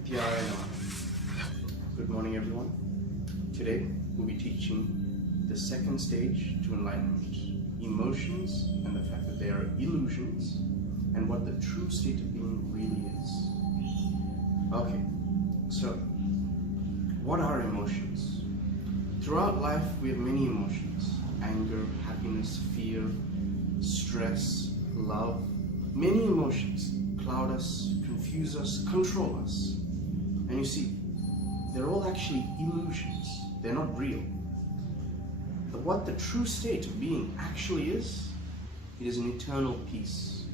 Pratyaya Namaha. Good morning, everyone. Today we'll be teaching the second stage to enlightenment, emotions and the fact that they are illusions, and what the true state of being really is. Okay, so what are emotions? Throughout life we have many emotions: anger, happiness, fear, stress, love. Many emotions cloud us, confuse us, control us. And you see, they're all actually illusions. They're not real. But what the true state of being actually is, it is an eternal peace.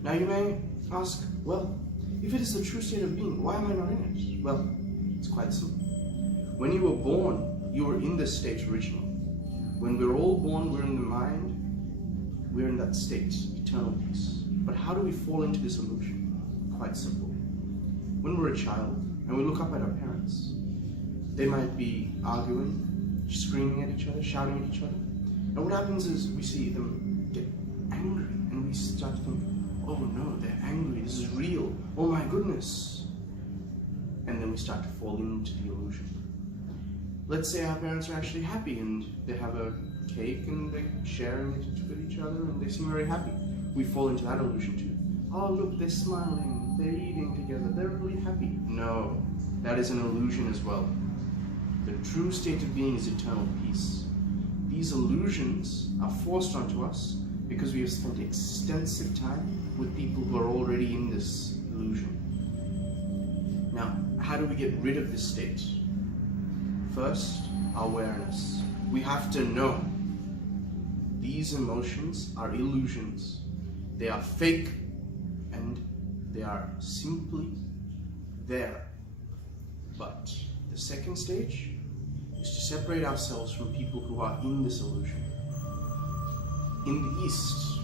Now you may ask, well, if it is the true state of being, why am I not in it? Well, it's quite simple. When you were born, you were in this state originally. When we're all born, we're in the mind, we're in that state, eternal peace. But how do we fall into this illusion? Quite simple. When we're a child and we look up at our parents, they might be arguing, screaming at each other, shouting at each other. And what happens is we see them get angry and we start to think, oh no, they're angry, this is real, oh my goodness. And then we start to fall into the illusion. Let's say our parents are actually happy and they have a cake and they're sharing it with each other and they seem very happy. We fall into that illusion too. Oh look, they're smiling, they're eating together, they're really happy. No, that is an illusion as well. The true state of being is eternal peace. These illusions are forced onto us because we have spent extensive time with people who are already in this illusion. Now, how do we get rid of this state? First, awareness. We have to know these emotions are illusions. They are fake and they are simply there. But the second stage is to separate ourselves from people who are in this illusion. In the East,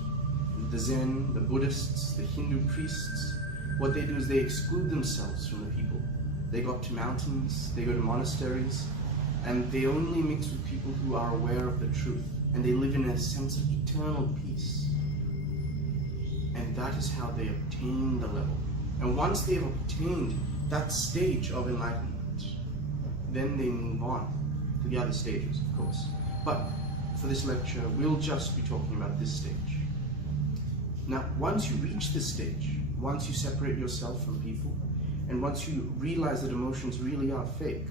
the Zen, the Buddhists, the Hindu priests, what they do is they exclude themselves from the people. They go up to mountains, they go to monasteries, and they only mix with people who are aware of the truth, and they live in a sense of eternal peace. And that is how they obtain the level. And once they have obtained that stage of enlightenment, then they move on to the other stages, of course. But for this lecture, we'll just be talking about this stage. Now, once you reach this stage, once you separate yourself from people, and once you realize that emotions really are fake,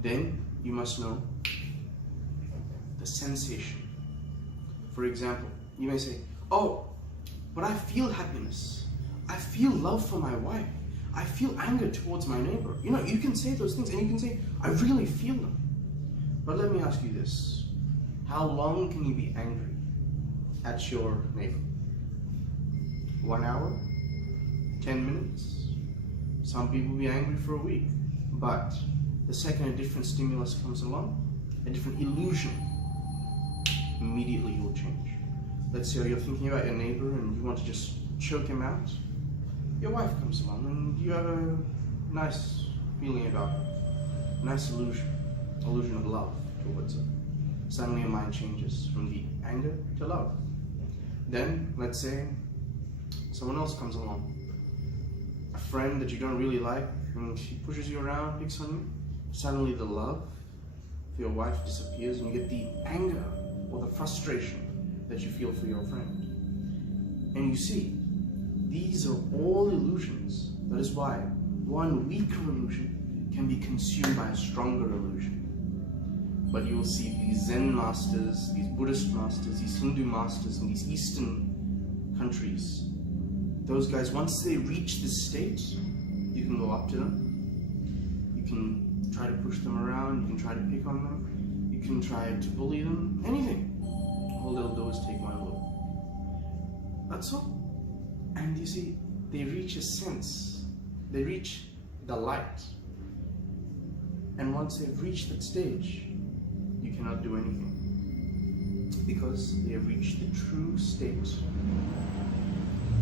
then you must know the sensation. For example, you may say, oh, but I feel happiness. I feel love for my wife. I feel anger towards my neighbor. You know, you can say those things and you can say, I really feel them. But let me ask you this. How long can you be angry at your neighbor? 1 hour? 10 minutes? Some people be angry for a week. But the second a different stimulus comes along, a different illusion, immediately you will change. Let's say you're thinking about your neighbor and you want to just choke him out. Your wife comes along and you have a nice feeling about her, nice illusion of love towards her. Suddenly your mind changes from the anger to love. Then, let's say, someone else comes along, a friend that you don't really like, and she pushes you around, picks on you. Suddenly the love for your wife disappears and you get the anger or the frustration that you feel for your friend. And you see, these are all illusions. That is why one weaker illusion can be consumed by a stronger illusion. But you will see these Zen masters, these Buddhist masters, these Hindu masters in these Eastern countries, those guys, once they reach this state, you can go up to them, you can try to push them around, you can try to pick on them, you can try to bully them, anything. All they'll do is take one look. That's all. And you see, they reach a sense, they reach the light. And once they've reached that stage, you cannot do anything. Because they have reached the true state,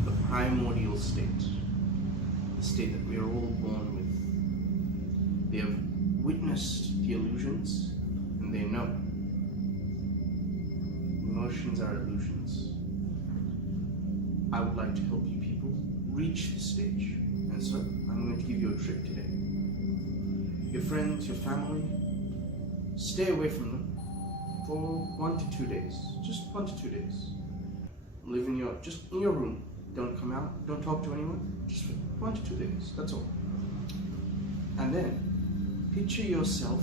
the primordial state, the state that we are all born with. They have witnessed the illusions and they know. Emotions are illusions. I would like to help you people reach this stage and so I'm going to give you a trick today. Your friends, your family, stay away from them for 1 to 2 days. Just 1 to 2 days. Live just in your room. Don't come out, don't talk to anyone. Just for 1 to 2 days, that's all. And then picture yourself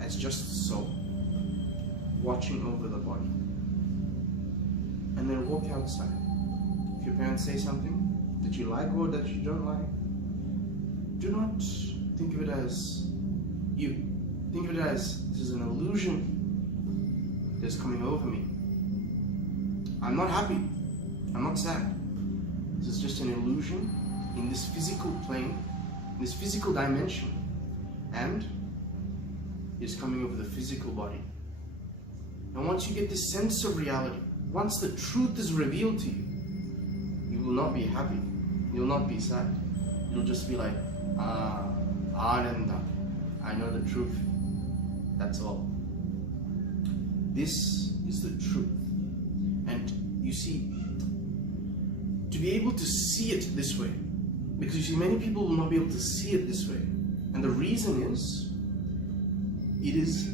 as just the soul, watching over the body. And then walk outside. If your parents say something that you like or that you don't like, do not think of it as you. Think of it as, this is an illusion that's coming over me. I'm not happy. I'm not sad. This is just an illusion in this physical plane, in this physical dimension, and is coming over the physical body. And once you get this sense of reality, once the truth is revealed to you, you will not be happy. You'll not be sad. You'll just be like, Ananda. I know the truth. That's all. This is the truth. And you see, to be able to see it this way, because you see, many people will not be able to see it this way. And the reason is, it is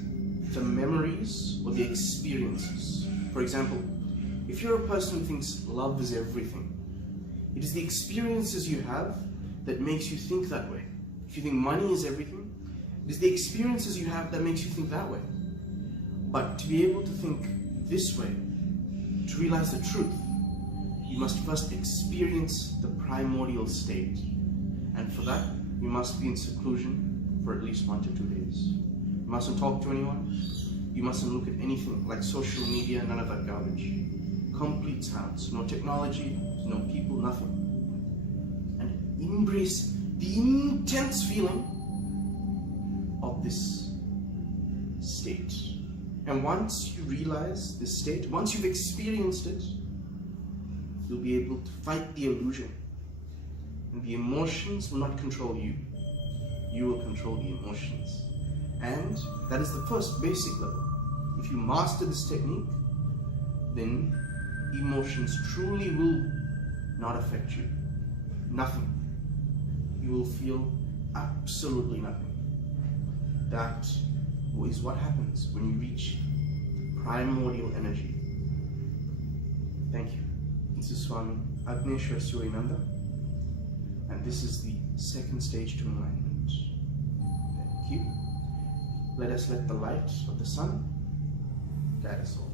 the memories or the experiences. For example, if you're a person who thinks love is everything, it is the experiences you have that makes you think that way. If you think money is everything, it is the experiences you have that makes you think that way. But to be able to think this way, to realize the truth, you must first experience the primordial state. And for that, you must be in seclusion for at least 1 to 2 days. You mustn't talk to anyone. You mustn't look at anything like social media, none of that garbage. Complete silence. No technology, no people, nothing. And embrace the intense feeling of this state. And once you realize this state, once you've experienced it, you'll be able to fight the illusion. And the emotions will not control you. You will control the emotions. And that is the first basic level. If you master this technique, then emotions truly will not affect you. Nothing. You will feel absolutely nothing. That is what happens when you reach primordial energy. Thank you. This is Swami Agneshwar Suryananda, and this is the second stage to enlightenment. Thank you. Let us let the light of the sun guide us all.